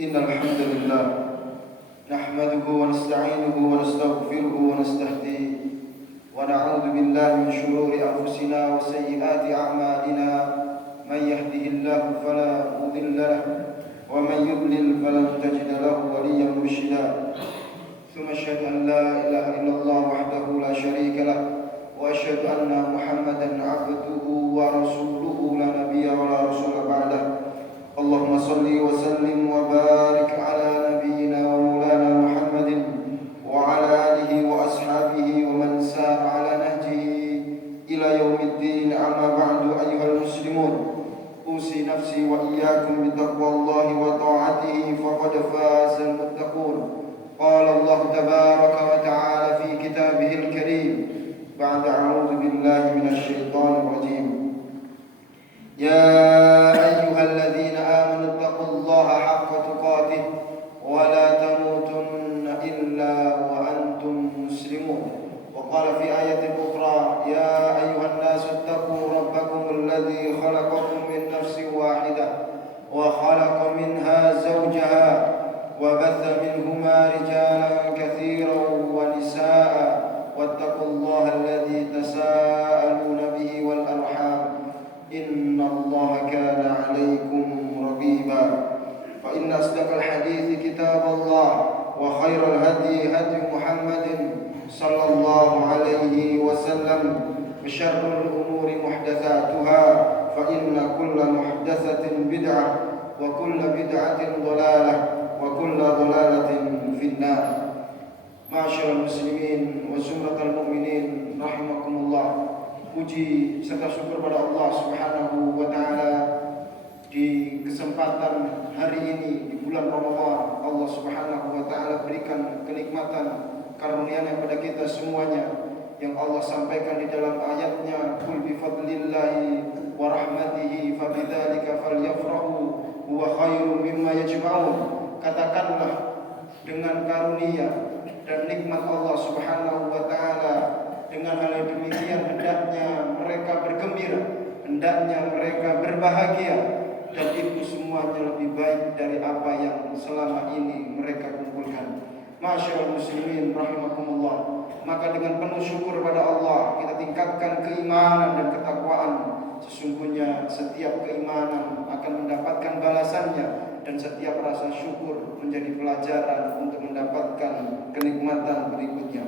إن الحمد لله نحمده ونستعينه ونستغفره ونستهديه ونعوذ بالله من شرور أنفسنا وسيئات أعمالنا من يهده الله فلا مضل له ومن يضلل فلن تجد له وليا مرشدا ثم أشهد أن لا إله إلا الله وحده لا شريك له وأشهد أن محمدا عبده ورسوله لا نبي ولا رسول بعده اللهم صل وسلم وبارك على نبينا ومولانا محمد وعلى آله وأصحابه ومن سار على نهجه إلى يوم الدين. أما بعد أيها المسلمون، أوصي نفسي وإياكم بتقوى الله وطاعته فقد فاز المتقون. قال الله تبارك وتعالى في كتابه الكريم بعد أعوذ بالله من الشيطان الرجيم: يا أيها الذين آمنوا اتقوا الله حق تقاته ولا تموتن إلا وأنتم مسلمون. وقال في آية أخرى: يا أيها الناس اتقوا ربكم الذي خلقكم من نفس واحدة وخلق منها زوجها وبث منهما رجالا كثيرا ونساء واتقوا الله الذي تساءلون به والأرحام إن الله كان عليكم رقيبا. فإن أصدق الحديث كتاب الله وخير الهدي هدي محمد صلى الله عليه وسلم وشر الأمور محدثاتها فإن كل محدثة بدعة وكل بدعة ضلالة وكل ضلالة في النار. Ma'asyiral muslimin wa zumratal mu'minin rahimakumullah. Puji serta syukur pada Allah Subhanahu wa taala di kesempatan hari ini di bulan Ramadan. Allah Subhanahu wa taala berikan kenikmatan karunia-Nya pada kita semuanya yang Allah sampaikan di dalam ayatnya, qul bi fadlillahi wa rahmatihi fabidzalika falyafrahu huwa khairum mimma yajma'un. Katakanlah, dengan karunia dan nikmat Allah Subhanahu wa taala, dengan hal demikian hendaknya mereka bergembira, hendaknya mereka berbahagia, dan itu semuanya lebih baik dari apa yang selama ini mereka kumpulkan. Ma'asyiral muslimin rahimakumullah. Maka dengan penuh syukur pada Allah kita tingkatkan keimanan dan ketakwaan. Sesungguhnya setiap keimanan akan mendapatkan balasannya, dan setiap rasa syukur menjadi pelajaran untuk mendapatkan kenikmatan berikutnya.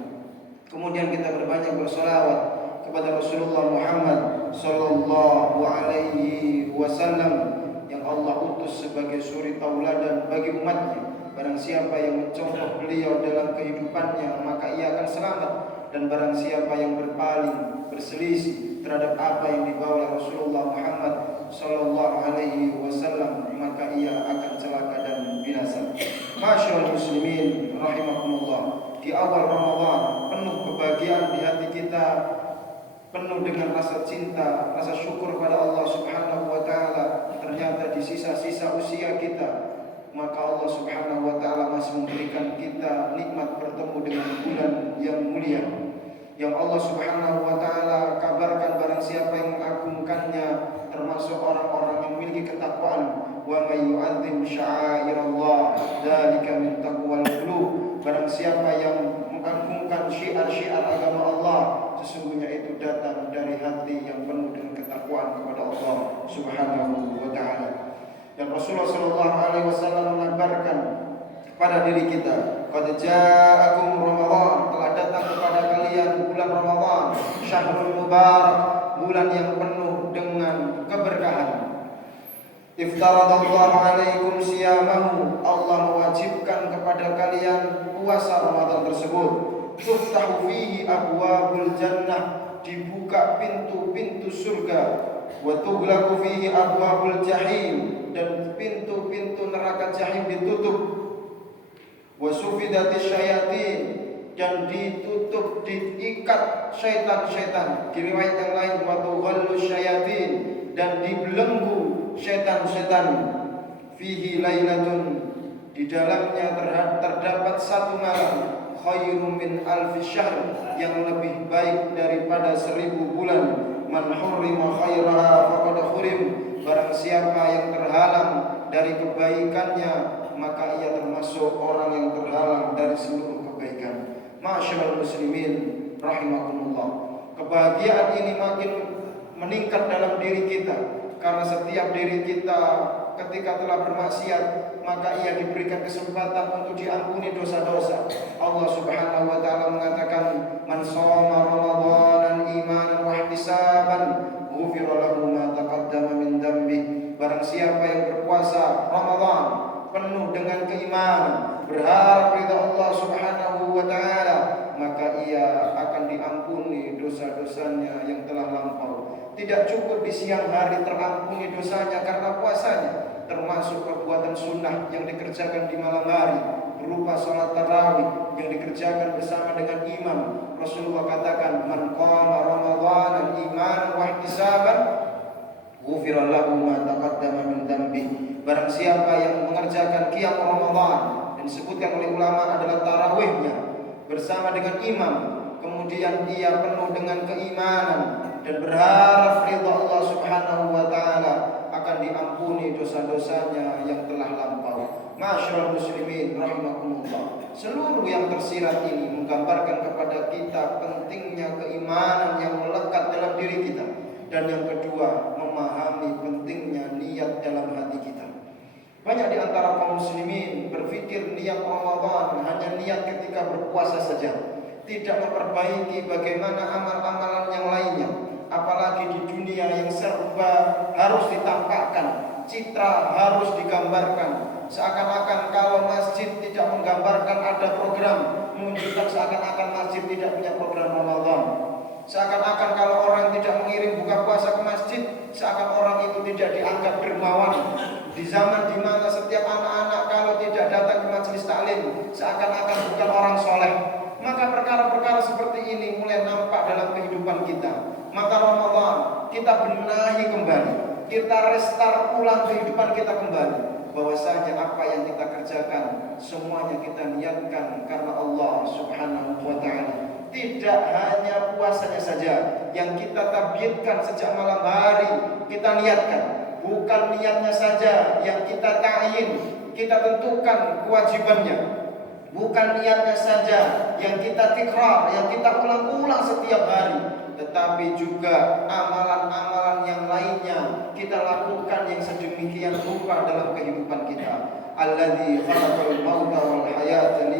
Kemudian kita berbanyak bersolawat kepada Rasulullah Muhammad sallallahu alaihi wasallam yang Allah utus sebagai suri tauladan bagi umatnya. Barang siapa yang mencontoh beliau dalam kehidupannya, maka ia akan selamat. Dan barang siapa yang berpaling, berselisih terhadap apa yang dibawa oleh Rasulullah Muhammad sallallahu alaihi wasallam, maka ia akan celaka dan binasa. Ma'asyiral muslimin rahimakumullah. Di awal Ramadan penuh kebahagiaan di hati kita, penuh dengan rasa cinta, rasa syukur pada Allah Subhanahu wa taala. Ternyata di sisa-sisa usia kita, maka Allah Subhanahu wa taala masih memberikan kita nikmat bertemu dengan bulan yang mulia, yang Allah Subhanahu wa taala kabarkan barang siapa yang mengagungkannya termasuk orang-orang yang memiliki ketakwaan. Wa may yu'azzim sya'airallah dzalika min taqwal qulub. Barang siapa yang mengagungkan syiar-syiar agama Allah, sesungguhnya itu datang dari hati yang penuh dengan ketakwaan kepada Allah Subhanahu wa taala. Dan Rasulullah sallallahu alaihi wasallam mengabarkan kepada diri kita, qad ja'akum Ramadan, telah datang kepada kalian bulan Ramadan, syahrul mubarak, bulan yang penuh dengan keberkahan. Iftaradallahu alaikum siyamahu, Allah mewajibkan kepada kalian puasa Ramadan tersebut. Tuftahu fihi abwabul jannah, dibuka pintu-pintu surga. Wa tughlaqu fihi abwabul jahim, dan pintu-pintu neraka jahim ditutup. Wa sufidatish syayatin, dan ditutup, diikat syaitan-syaitan. Di riwayat yang lain, wa tughallu syayatin, dan dibelenggu syaitan-syaitan. Fihi lailatun, di dalamnya terdapat satu malam, khairum min alfi syahr, yang lebih baik daripada 1000 bulan. Man hurrima khairaha faqad hurim, barang siapa yang terhalang dari kebaikannya, maka ia termasuk orang yang terhalang dari seluruh kebaikan. Ma'asyiral muslimin rahimakumullah. Kebahagiaan ini makin meningkat dalam diri kita karena setiap diri kita ketika telah bermaksiat maka ia diberikan kesempatan untuk diampuni dosa-dosa. Allah Subhanahu wa taala mengatakan, "Man shoma Ramadhanan imanan wa ihtisaban, ghufira lahu ma taqaddama min dhanbi." Barang siapa yang berpuasa Ramadan penuh dengan keimanan, berharap ridha Allah Subhanahu wa taala, maka ia akan diampuni dosa-dosanya yang telah lampau. Tidak cukup di siang hari terampuni dosanya karena puasanya, termasuk perbuatan sunnah yang dikerjakan di malam hari berupa salat tarawih yang dikerjakan bersama dengan imam. Rasulullah katakan, "Man qama Ramadhanan imanan wa ihtisaban, ghufira lahu ma taqaddama min dhanbi." Barang siapa yang mengerjakan qiyam Ramadan dan disebutkan oleh ulama adalah tarawihnya bersama dengan imam, kemudian ia penuh dengan keimanan dan berharap ridha Allah Subhanahu wa taala, akan diampuni dosa-dosanya yang telah lampau. Ma'asyiral muslimin rahimakumullah. Seluruh yang tersirat ini menggambarkan kepada kita pentingnya keimanan yang melekat dalam diri kita, dan yang kedua memahami pentingnya niat dalam hati kita. Banyak di antara kaum muslimin berpikir niat Ramadan hanya niat ketika berpuasa saja, tidak memperbaiki bagaimana amal-amalan yang lainnya. Apalagi di dunia yang serba harus ditampakkan, citra harus digambarkan. Seakan-akan kalau masjid tidak menggambarkan ada program, menunjukkan seakan-akan masjid tidak punya program Ramadan. Seakan-akan kalau orang tidak mengirim buka puasa ke masjid, seakan orang itu tidak dianggap dermawan. Di zaman di mana setiap anak-anak kalau tidak datang ke majelis taklim, seakan-akan bukan orang soleh. Maka perkara-perkara seperti ini mulai nampak dalam kehidupan kita. Maka Ramadan kita benahi kembali, kita restart ulang kehidupan kita kembali, bahwasanya apa yang kita kerjakan semuanya kita niatkan karena Allah Subhanahu wa taala. Tidak hanya puasanya saja yang kita tabiatkan sejak malam hari kita niatkan, bukan niatnya saja yang kita ta'yin, kita tentukan kewajibannya. Bukan niatnya saja yang kita tikrar, yang kita ulang-ulang setiap hari, tetapi juga amalan-amalan yang lainnya kita lakukan yang sedemikian rupa dalam kehidupan kita. Alladzi khalaqal mauta wal hayata